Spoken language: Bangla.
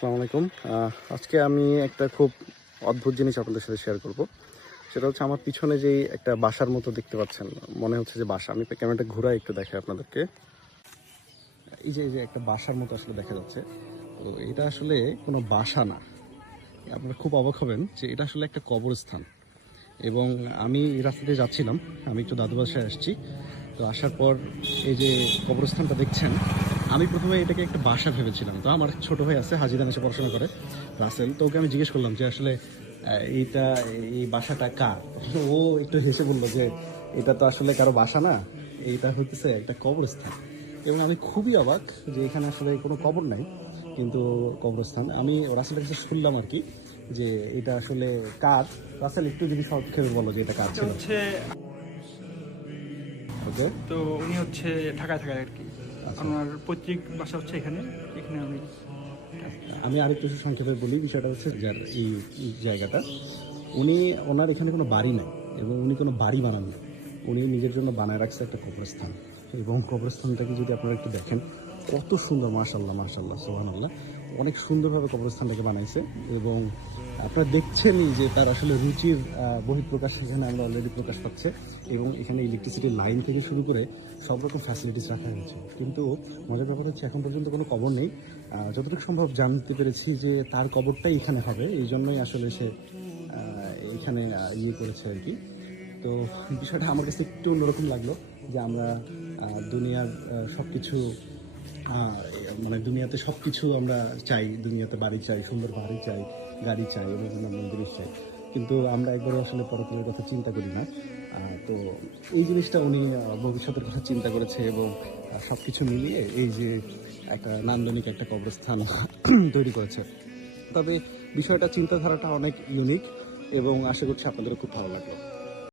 আসসালামু আলাইকুম। আজকে আমি একটা খুব অদ্ভুত জিনিস আপনাদের সাথে শেয়ার করব। সেটা হচ্ছে আমার পিছনে যেই একটা বাসার মতো দেখতে পাচ্ছেন, মনে হচ্ছে যে বাসা। আমি ক্যামেরাটা ঘুরাই একটু দেখাই আপনাদেরকে। এই যে একটা বাসার মতো আসলে দেখা যাচ্ছে। তো এটা আসলে কোনো বাসা না। আপনারা খুব অবাক হবেন যে এটা আসলে একটা কবরস্থান। এবং আমি এই রাস্তা দিয়ে যাচ্ছিলাম, আমি একটু দাদু বাসায় আসছি। তো আসার পর এই যে কবরস্থানটা দেখছেন, আমি প্রথমে এটাকে একটা বাসা ভেবেছিলাম। তো আমার ছোট ভাই আছে, হাজিদান এসে পড়াশোনা করে, রাসেল। তো ওকে আমি জিজ্ঞেস করলাম যে আসলে এইটা এই বাসাটা কার। ও একটু হেসে বললো যে এটা তো আসলে কারো বাসা না, এইটা হচ্ছে একটা কবরস্থান। এবং আমি খুবই অবাক যে এখানে আসলে কোনো কবর নাই, কিন্তু কবরস্থান। আমি রাসেলের কাছে শুনলাম আর কি যে এটা আসলে কার। রাসেল একটু যদি সংক্ষেপে বলো যে এটা কার ছিল। হচ্ছে ওকে। তো উনি হচ্ছে ঢাকায় থাকেন আর কি। আচ্ছা, আমার পৈতৃক বাসা হচ্ছে এখানে এখানে আমি আমি আরেকটু সংক্ষেপে বলি। বিষয়টা হচ্ছে যার এই জায়গাটা, উনি ওনার এখানে কোনো বাড়ি নাই এবং উনি কোনো বাড়ি বানান না। উনি নিজের জন্য বানায় রাখছে একটা কবরস্থান। এবং কবরস্থানটাকে যদি আপনারা একটু দেখেন, কত সুন্দর, মাশাল্লাহ মাশাল্লাহ সুবহানাল্লাহ, অনেক সুন্দরভাবে কবরস্থানটাকে বানাইছে। এবং আপনারা দেখছেনই যে তার আসলে রুচির বহিঃপ্রকাশ এখানে আমরা অলরেডি প্রকাশ পাচ্ছে। এবং এখানে ইলেকট্রিসিটির লাইন থেকে শুরু করে সব রকম ফ্যাসিলিটিস রাখা হয়েছে। কিন্তু মজার ব্যাপার হচ্ছে এখন পর্যন্ত কোনো কবর নেই। যতটুকু সম্ভব জানতে পেরেছি যে তার কবরটাই এখানে হবে, এই জন্যই আসলে সে এখানে ইয়ে করেছে আর কি। তো বিষয়টা আমার কাছে একটু অন্যরকম লাগলো যে আমরা দুনিয়ার সব কিছু, মানে দুনিয়াতে সব কিছু আমরা চাই, দুনিয়াতে বাড়ি চাই, সুন্দর বাড়ি চাই, গাড়ি চাই, বিভিন্ন মন্দির চাই, কিন্তু আমরা একবারও আসলে পরকালের কথা চিন্তা করি না। তো এই জিনিসটা উনি ভবিষ্যতের কথা চিন্তা করেছে এবং সব কিছু মিলিয়ে এই যে একটা নান্দনিক একটা কবরস্থান তৈরি করেছে। তবে বিষয়টা, চিন্তাধারাটা অনেক ইউনিক এবং আশা করছি আপনাদের খুব ভালো লাগলো।